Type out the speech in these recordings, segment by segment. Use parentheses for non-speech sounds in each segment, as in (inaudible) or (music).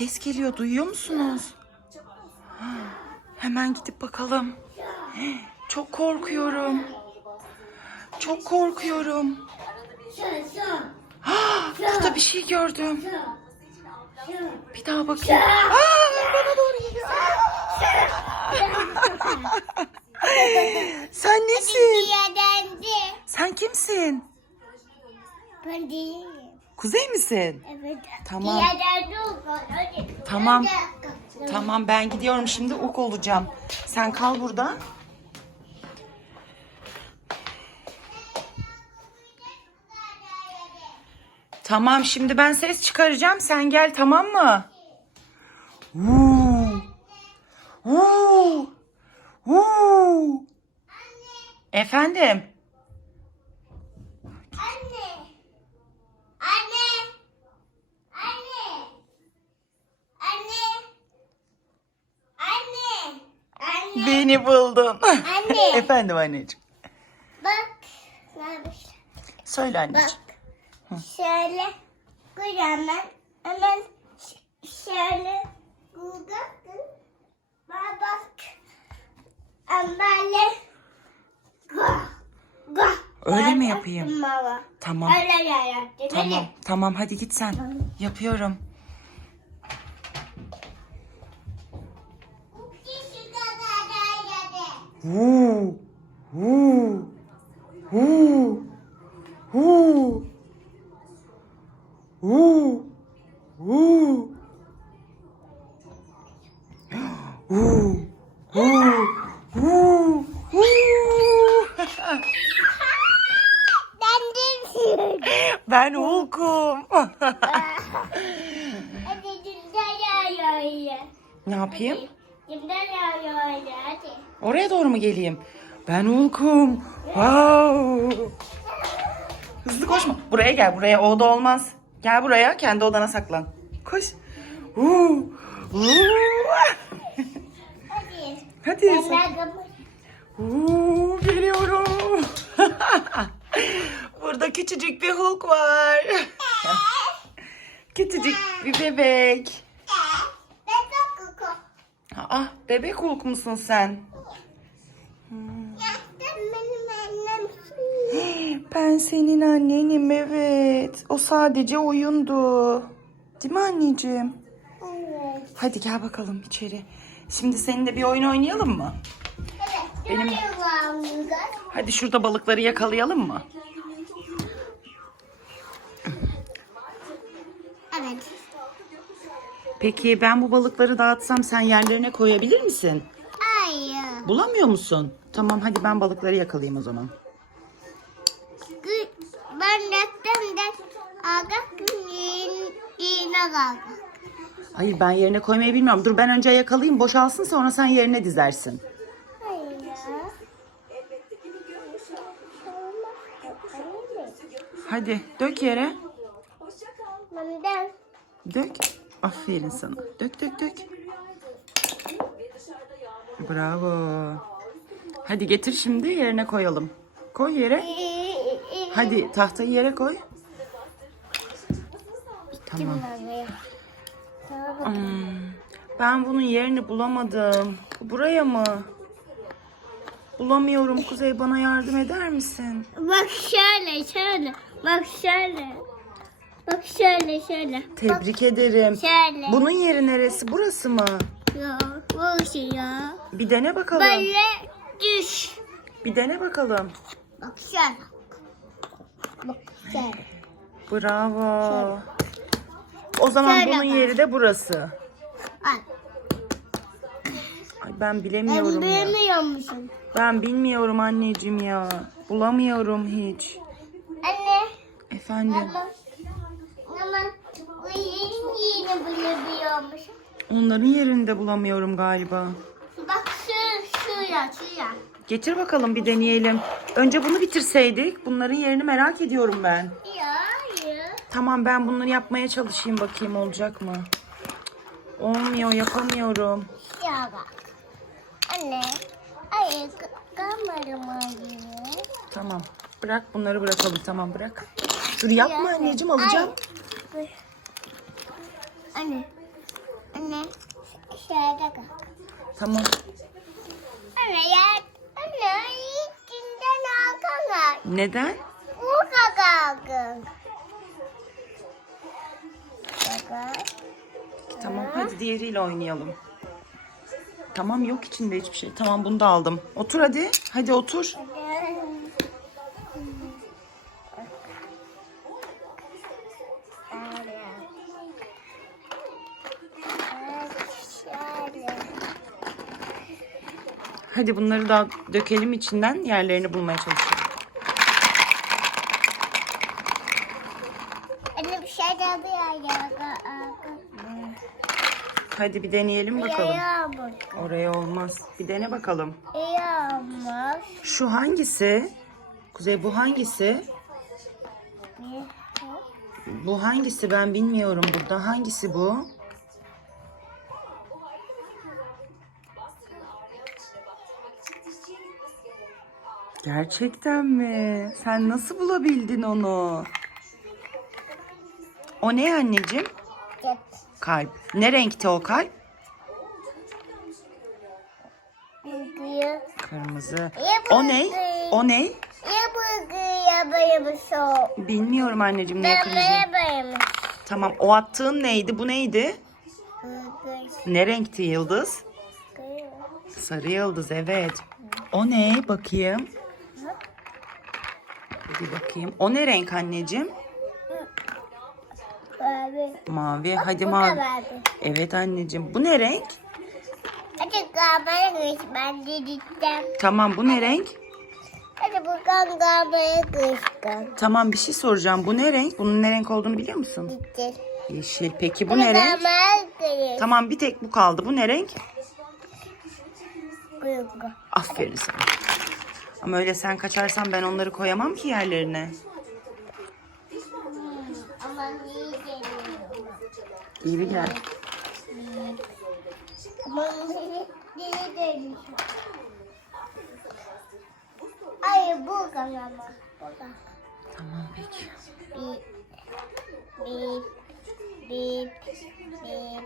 Ses geliyor duyuyor musunuz? Hemen gidip bakalım. Çok korkuyorum. Çok korkuyorum. Burada bir şey gördüm. Bir daha bakayım. Aa, bana doğru geliyor. (laughs) Sen nesin? Sen kimsin? Ben değilim. Kuzey misin? Evet. Tamam. Hadi. Tamam. Tamam ben gidiyorum şimdi uk olacağım. Sen kal burada. Tamam şimdi ben ses çıkaracağım. Sen gel tamam mı? Vuu. Vuu. Vuu. Efendim? Anne. Anne. Anne. Anne. Anne. Anne. Beni buldun. Anne. (laughs) Efendim anneciğim. Bak. Nerede? Söyle anneciğim. Bak. Şöyle. Kocaman. Hemen şöyle. Google. Bak bak. Amberle. Gah. Gah. Öyle mi yapayım? baba. Tamam. Öyle yaptım. Tamam. Tamam hadi git sen. Yapıyorum. Vuu. Vuu. Vuu. Vuu. Vuu. Vuu. Vuu. Vuu. Vuu. Dendim. Ben Hulk'um. (laughs) (laughs) Ne yapayım? Oraya doğru mu geleyim? Ben Hulk'um. Wow. Hızlı koşma. Buraya gel. Buraya o da olmaz. Gel buraya. Kendi odana saklan. Koş. Huu. Hadi. Hadi. Huu, Geliyorum. (laughs) Burada küçücük bir Hulk var. (laughs) küçücük bir bebek. Aa, bebek Hulk musun? Sen benim annemsin. Ben senin annenim evet. O sadece oyundu. Değil mi anneciğim? Evet. Hadi gel bakalım içeri. Şimdi seninle bir oyun oynayalım mı? Benim- Benim... Hadi şurada balıkları yakalayalım mı? Evet. Peki ben bu balıkları dağıtsam sen yerlerine koyabilir misin? Hayır. Bulamıyor musun? Tamam hadi ben balıkları yakalayayım o zaman. Yattım da agak iğne kaldı. Hayır ben yerine koymayı bilmiyorum. Dur ben önce yakalayayım boşalsın sonra sen yerine dizersin. Hayır. Hadi dök yere. De Dök. Aferin sana. Dök dök dök. Bravo. Hadi getir şimdi yerine koyalım. Koy yere. Hadi tahtayı yere koy. Tamam. Hmm, ben bunun yerini bulamadım. Buraya mı? Bulamıyorum Kuzey bana yardım eder misin? Bak şöyle şöyle. Bak şöyle. Bak şöyle şöyle. Tebrik ederim. Şöyle. Bunun yeri neresi? Burası mı? Yok. Bu şey ya. Bir dene bakalım. Böyle düş. Bir dene bakalım. Bak şöyle. Şöyle. Bravo. O zaman Şöyle bunun bak. yeri de burası. Al. Ay ben Ben bilemiyorum ya. bilmiyormuşum. Ben bilmiyorum anneciğim ya. Bulamıyorum hiç. Anne. Efendim. Ama, ama bu yeni yeni bilebiliyormuşum. Onların yerini de bulamıyorum galiba. Bak şu şuraya şuraya. Getir bakalım bir deneyelim. Önce bunu bitirseydik. Bunların yerini merak ediyorum ben. Ya ya. Tamam ben bunları yapmaya çalışayım bakayım olacak mı? Olmuyor yapamıyorum. Ya bak. Anne. Ay. Tamam. Bırak bunları bırakalım. Tamam bırak. Dur yapma anneciğim alacağım. Ay. Anne. Yerde kalk. Tamam. Anne yer. Anne içinden alsana. Neden? Burada kalkın. Tamam hadi diğeriyle oynayalım. Tamam yok içinde hiçbir şey. Tamam bunu da aldım. Otur hadi. Hadi otur. Hadi bunları da dökelim içinden yerlerini bulmaya çalışalım. Anne bir şey daha bir yer. Hadi bir deneyelim bakalım. Oraya olmaz. Bir dene bakalım. Yağmur. Şu hangisi? Kuzey bu hangisi? Bu hangisi ben bilmiyorum burada. Hangisi bu? Gerçekten mi? Sen nasıl bulabildin onu? O ne anneciğim? Git. Kalp. Ne renkte o kalp? Kırmızı. O ne? O ne? Bilmiyorum anneciğim ne kırmızı. Tamam o attığın neydi? Bu neydi? Ne renkti yıldız? Sarı yıldız evet. O ne? Bakayım. Bir bakayım. O ne renk anneciğim? Abi. Mavi. Hadi Bu mavi. Evet anneciğim. Bu ne renk? Hadi kahveye kış ben de. Tamam bu ne renk? Hadi kahveye kıştım. Tamam bir şey soracağım. Bu ne renk? Bunun ne renk olduğunu biliyor musun? Gitti. Yeşil. Peki bu ne renk? Kahveye Tamam bir tek bu kaldı. Bu ne renk? Aferin sana. Ama öyle sen kaçarsan ben onları koyamam ki yerlerine. Ama iyi bir gel. Ama bu kan. Tamam peki. Bip. Bip. Bip. Bip.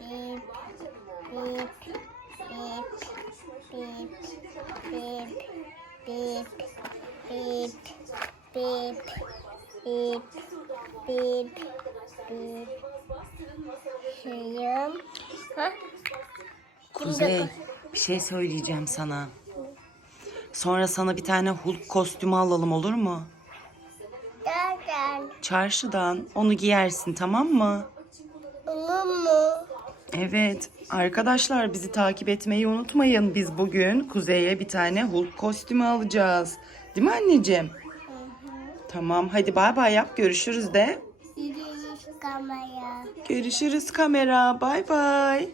Bip. Bip. Bip. Bip. Bip. Bip. Bip. Bip. Bip. Bip. Şeyim. Ha? Kuzey bir şey söyleyeceğim sana. Sonra sana bir tane Hulk kostümü alalım olur mu? Gel. Çarşıdan onu giyersin tamam mı? Evet. Arkadaşlar bizi takip etmeyi unutmayın. Biz bugün Kuzey'e bir tane Hulk kostümü alacağız. Değil mi anneciğim? Tamam hadi bay bay yap görüşürüz de. Gidiyoruz kameraya. Görüşürüz kamera bay bay.